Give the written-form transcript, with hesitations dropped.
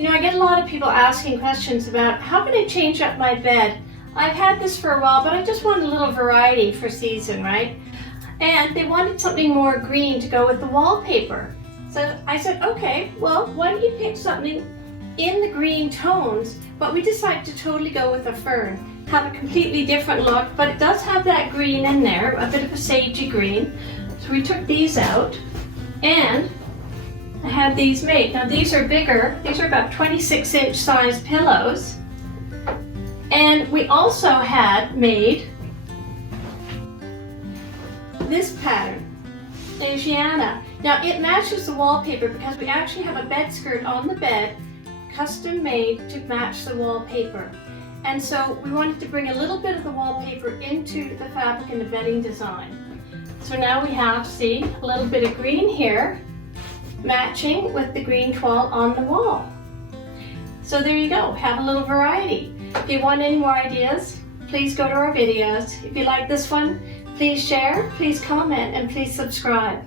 You know, I get a lot of people asking questions about how can I change up my bed? I've had this for a while, but I just want a little variety for season, right? And they wanted something more green to go with the wallpaper. So I said, okay, well, why don't you pick something in the green tones, but we decided to totally go with a fern. Have a completely different look, but it does have that green in there, a bit of a sagey green. So we took these out and I had these made. Now these are bigger. These are about 26-inch size pillows. And we also had made this pattern, Asiana. Now it matches the wallpaper because we actually have a bed skirt on the bed, custom made to match the wallpaper. And so we wanted to bring a little bit of the wallpaper into the fabric and the bedding design. So now we have, see, a little bit of green here, matching with the green toile on the wall. So there you go, have a little variety. If you want any more ideas, please go to our videos. If you like this one, please share, please comment, and please subscribe.